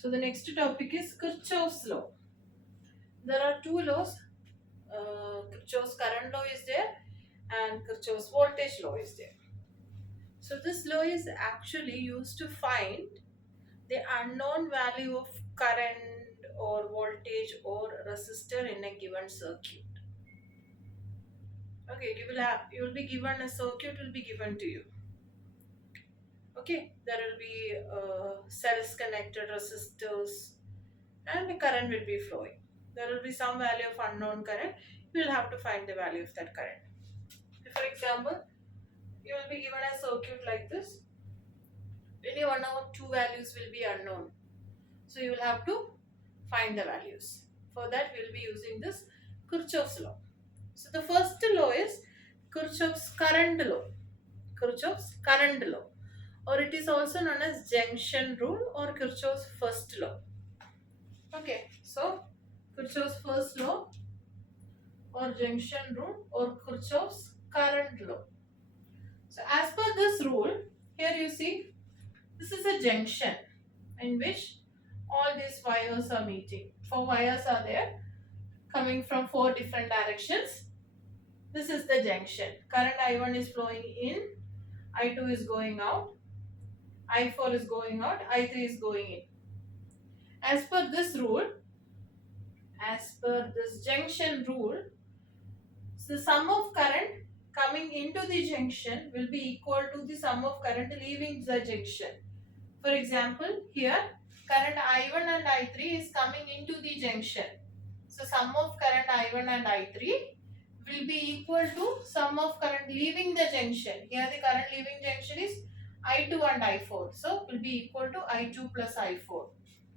So the next topic is Kirchhoffs law. There are two laws. Kirchhoffs current law is there, and Kirchhoffs voltage law is there. So this law is actually used to find the unknown value of current or voltage or resistor in a given circuit. Okay, you will be given a circuit will be given to you. Okay, there will be cells connected, resistors, and the current will be flowing. There will be some value of unknown current. You will have to find the value of that current. For example, you will be given a circuit like this. Only one or two values will be unknown. So you will have to find the values. For that, we will be using this Kirchhoff's law. So the first law is Kirchhoff's current law. Kirchhoff's current law, or it is also known as junction rule or Kirchhoff's first law. Okay, so Kirchhoff's first law or junction rule or Kirchhoff's current law. So as per this rule, here you see this is a junction in which all these wires are meeting. Four wires are there coming from four different directions. This is the junction. Current I1 is flowing in, I2 is going out, I4 is going out, I3 is going in. As per this rule, as per this junction rule, so the sum of current coming into the junction will be equal to the sum of current leaving the junction. For example, here current I1 and I3 is coming into the junction. So sum of current I1 and I3 will be equal to sum of current leaving the junction. Here the current leaving junction is I2 and I4. So will be equal to I2 plus I4.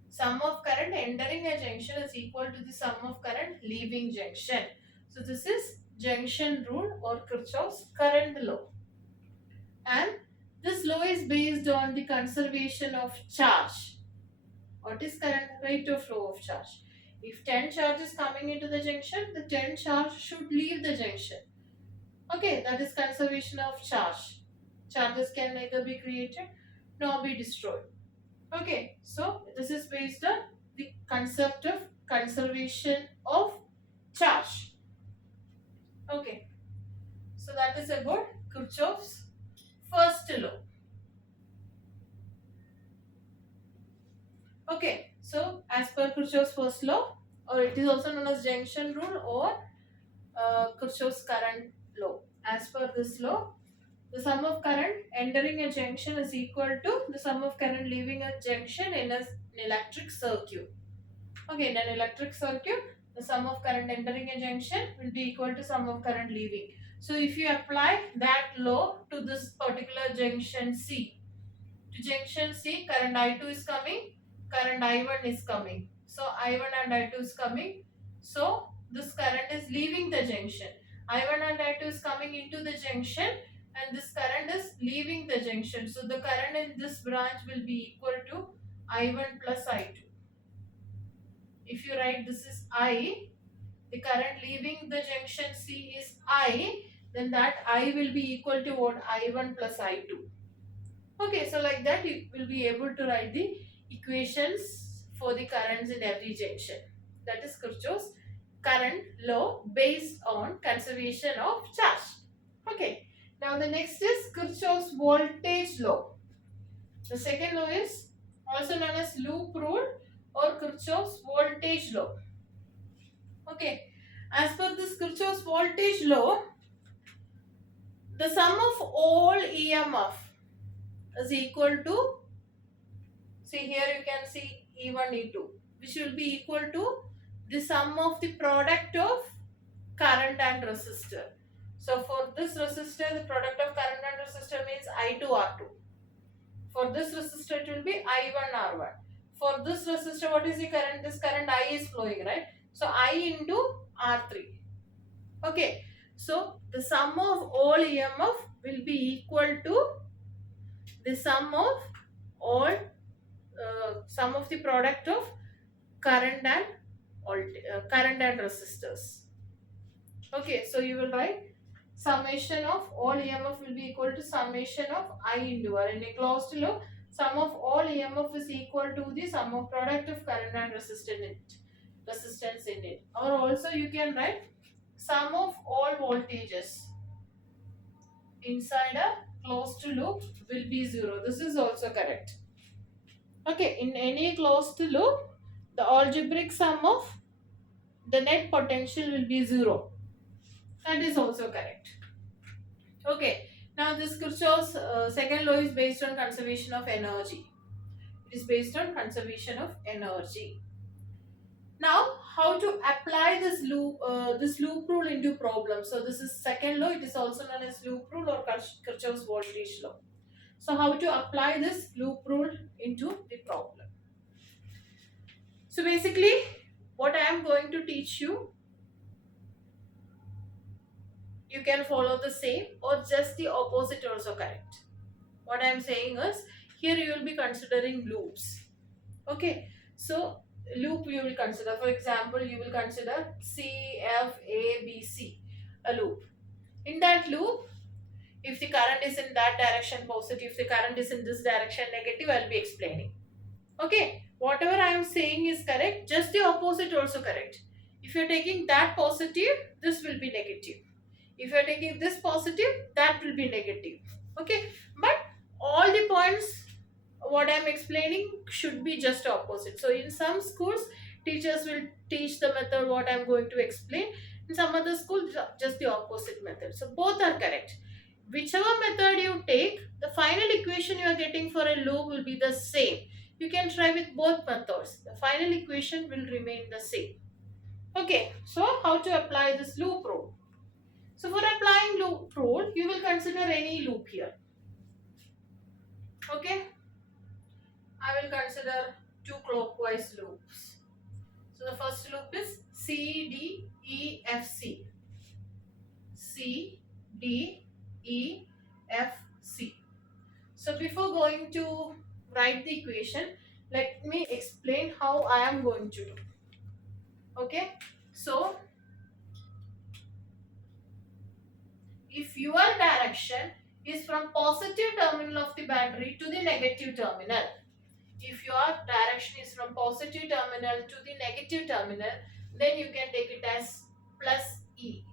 Sum of current entering a junction is equal to the sum of current leaving junction. So this is junction rule or Kirchhoff's current law. And this law is based on the conservation of charge. What is current? Rate of flow of charge. If 10 charge is coming into the junction, the 10 charge should leave the junction. Okay, that is conservation of charge. Charges can neither be created nor be destroyed. Okay, so this is based on the concept of conservation of charge. Okay, so that is about Kirchhoff's first law. Okay, so as per Kirchhoff's first law, or it is also known as junction rule or Kirchhoff's current law. As per this law, the sum of current entering a junction is equal to the sum of current leaving a junction in an electric circuit. Okay, in an electric circuit, the sum of current entering a junction will be equal to sum of current leaving. So if you apply that law to this particular junction C, to junction C, current I2 is coming, current I1 is coming. So I1 and I2 is coming. So this current is leaving the junction. I1 and I2 is coming into the junction and this current is leaving the junction. So the current in this branch will be equal to I1 plus I2. If you write this is I, the current leaving the junction C is I, then that I will be equal to what? I1 plus I2. Okay, so like that you will be able to write the equations for the currents in every junction. That is Kirchhoff's current law based on conservation of charge. Okay, now the next is Kirchhoff's voltage law. The second law is also known as loop rule or Kirchhoff's voltage law. Okay, as per this Kirchhoff's voltage law, the sum of all EMF is equal to, see here you can see E1, E2, which will be equal to the sum of the product of current and resistor. So for this resistor, the product of current and resistor means I2, R2. For this resistor, it will be I1, R1. For this resistor, what is the current? This current I is flowing, right? So I into R3. Okay. So the sum of all EMF will be equal to the sum of all sum of the product of current and current and resistors. Okay, so you will write summation of all EMF will be equal to summation of I into R. In a closed loop, Sum of all EMF is equal to the sum of product of current and resistance in it. Or also you can write sum of all voltages inside a closed loop will be 0. This is also correct. Okay, in any closed loop, the algebraic sum of the net potential will be 0. That is also correct. Okay, now this Kirchhoff's second law is based on conservation of energy. It is based on conservation of energy. Now, how to apply this loop rule into problems? So this is second law. It is also known as loop rule or Kirchhoff's voltage law. So how to apply this loop rule into the problem? So basically, what I am going to teach you, you can follow the same or just the opposite also correct. What I am saying is, here you will be considering loops. Okay, so loop you will consider. For example, you will consider C, F, A, B, C, a loop. In that loop, if the current is in that direction positive, if the current is in this direction negative, I'll be explaining. Okay, whatever I am saying is correct, just the opposite also correct. If you're taking that positive, this will be negative. If you're taking this positive, that will be negative. Okay, but all the points what I'm explaining should be just opposite. So in some schools, teachers will teach the method what I'm going to explain. In some other schools, just the opposite method. So both are correct. Whichever method you take, the final equation you are getting for a loop will be the same. You can try with both methods. The final equation will remain the same. Okay, so how to apply this loop rule? So for applying loop rule, you will consider any loop here. Okay, I will consider two clockwise loops. So the first loop is C, D, E, F, C. C, D, E, F, C. So before going to write the equation, let me explain how I am going to do. Okay, so if your direction is from positive terminal of the battery to the negative terminal, if your direction is from positive terminal to the negative terminal, then you can take it as plus E.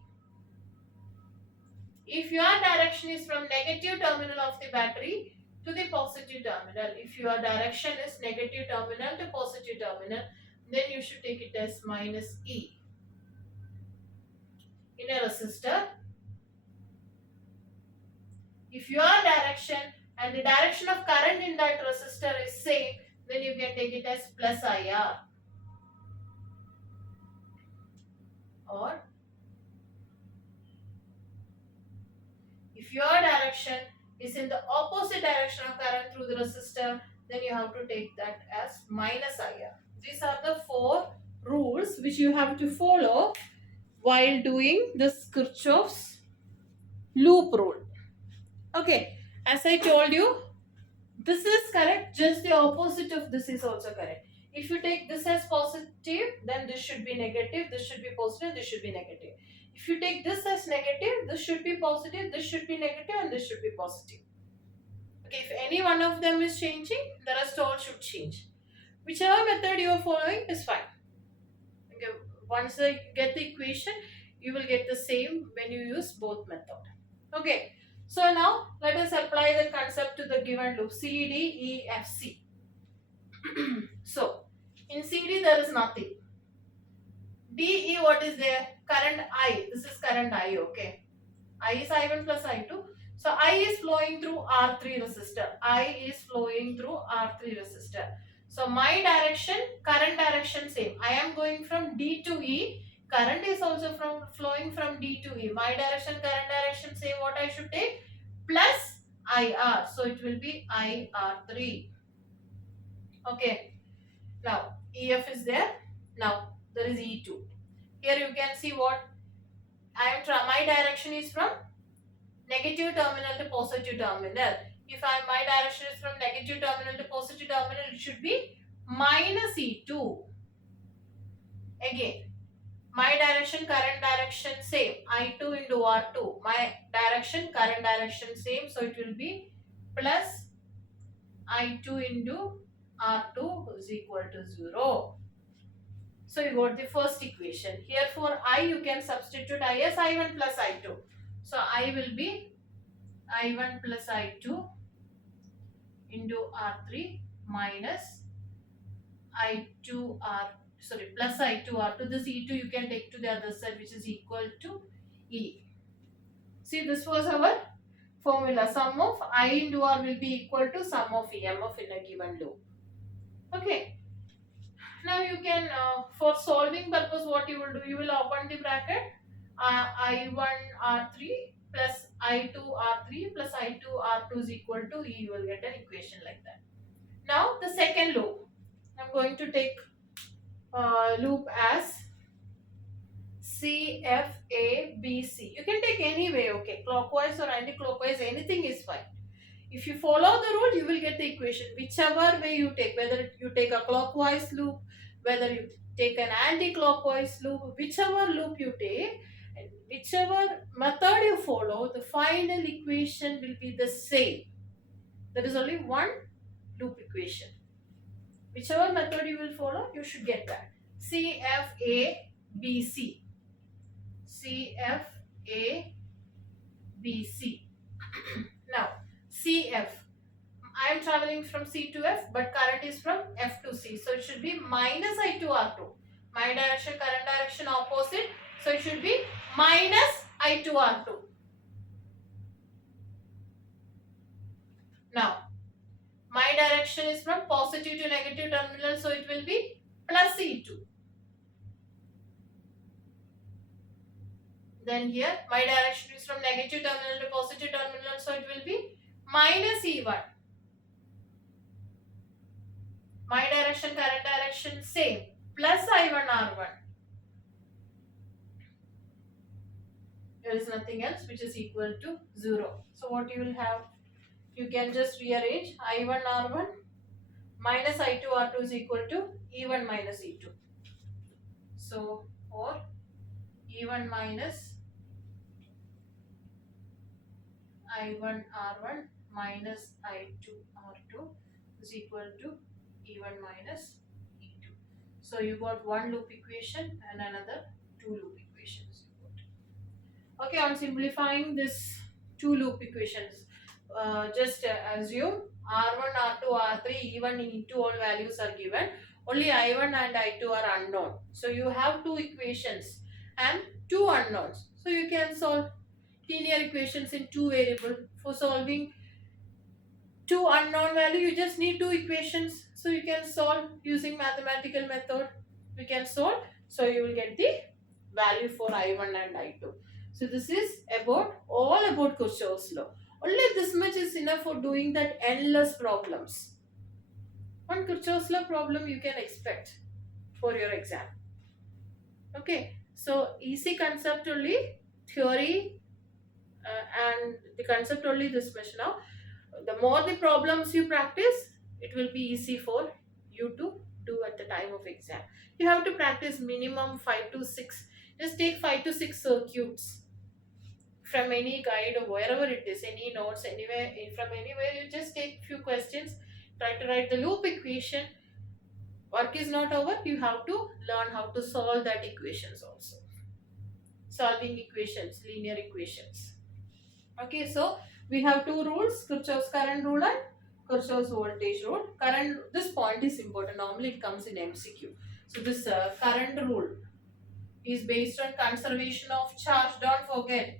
If your direction is from negative terminal of the battery to the positive terminal, if your direction is negative terminal to positive terminal, then you should take it as minus E. In a resistor, if your direction and the direction of current in that resistor is same, then you can take it as plus IR. Or if your direction is in the opposite direction of current through the resistor, then you have to take that as minus IR. These are the four rules which you have to follow while doing this Kirchhoff's loop rule. Okay, as I told you, this is correct, just the opposite of this is also correct. If you take this as positive, then this should be negative, this should be positive, this should be negative. If you take this as negative, this should be positive, this should be negative, and this should be positive. Okay, if any one of them is changing, the rest all should change. Whichever method you are following is fine. Okay, once you get the equation, you will get the same when you use both method. Okay, so now let us apply the concept to the given loop C, D, E, F, C. So in CD there is nothing. DE, what is there? Current I. This is current I, okay. I is I1 plus I2. So I is flowing through R3 resistor. I is flowing through R3 resistor. So my direction, current direction same. I am going from D to E. Current is also flowing from D to E. My direction, current direction same. What I should take? Plus IR. So it will be IR3. Okay. Now EF is there. Now there is E2. Here you can see what my direction is from negative terminal to positive terminal. If my direction is from negative terminal to positive terminal, it should be minus E2. Again, my direction, current direction same. I2 into R2. My direction, current direction same. So it will be plus I2 into R2 is equal to 0. So you got the first equation. Here for I you can substitute I as I1 plus I2. So I will be I1 plus I2 into R3 minus I2 R, sorry, plus I2 R2. This E2 you can take to the other side, which is equal to E. See, this was our formula. Sum of I into R will be equal to sum of EMF in a given loop. Okay. Now you can, for solving purpose, what you will do, you will open the bracket I1 R3 plus I2 R3 plus I2 R2 is equal to E. You will get an equation like that. Now the second loop, I'm going to take loop as C F A B C. You can take any way, okay, clockwise or anti-clockwise, anything is fine. If you follow the rule, you will get the equation. Whichever way you take, whether you take a clockwise loop, whether you take an anti-clockwise loop, whichever loop you take, and whichever method you follow, the final equation will be the same. There is only one loop equation. Whichever method you will follow, you should get that. C F A B C. C F A B C. Now, CF. I am traveling from C to F, but current is from F to C. So it should be minus I to R2. My direction, current direction opposite. So it should be minus I to R2. Now, my direction is from positive to negative terminal. So it will be plus E2. Then here, my direction is from negative terminal to positive terminal. So it will be minus E1. My direction, current direction same, plus I1 R1. There is nothing else which is equal to 0. So what you will have, you can just rearrange I1 R1 minus I2 R2 is equal to E1 minus E2. So for E1 minus I1 R1 minus I2 R2 is equal to E1 minus E2. So you got one loop equation and another two loop equations. Okay, on simplifying this two loop equations, just assume R1, R2, R3, E1, E2 all values are given. Only I1 and I2 are unknown. So you have two equations and two unknowns. So you can solve linear equations in two variables. For solving two unknown value, you just need two equations. So you can solve using mathematical method. You can solve. So you will get the value for I1 and I2. So this is all about Kirchhoffs law. Only this much is enough for doing that endless problems. One Kirchhoffs law problem you can expect for your exam. Okay. So easy concept only, theory and the concept only this much now. The more the problems you practice, it will be easy for you to do at the time of exam. You have to practice minimum 5 to 6. Just take 5 to 6 circuits from any guide or wherever it is, any notes, anywhere, from anywhere. You just take few questions, try to write the loop equation. Work is not over. You have to learn how to solve that equations also. Solving equations, linear equations. Okay, so we have two rules, Kirchhoff's current rule and Kirchhoff's voltage rule. Current, this point is important. Normally it comes in MCQ. So this current rule is based on conservation of charge. Don't forget,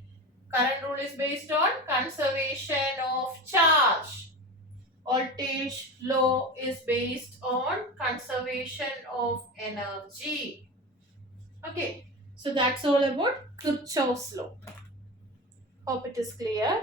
current rule is based on conservation of charge. Voltage law is based on conservation of energy. Okay, so that's all about Kirchhoff's law. Hope it is clear.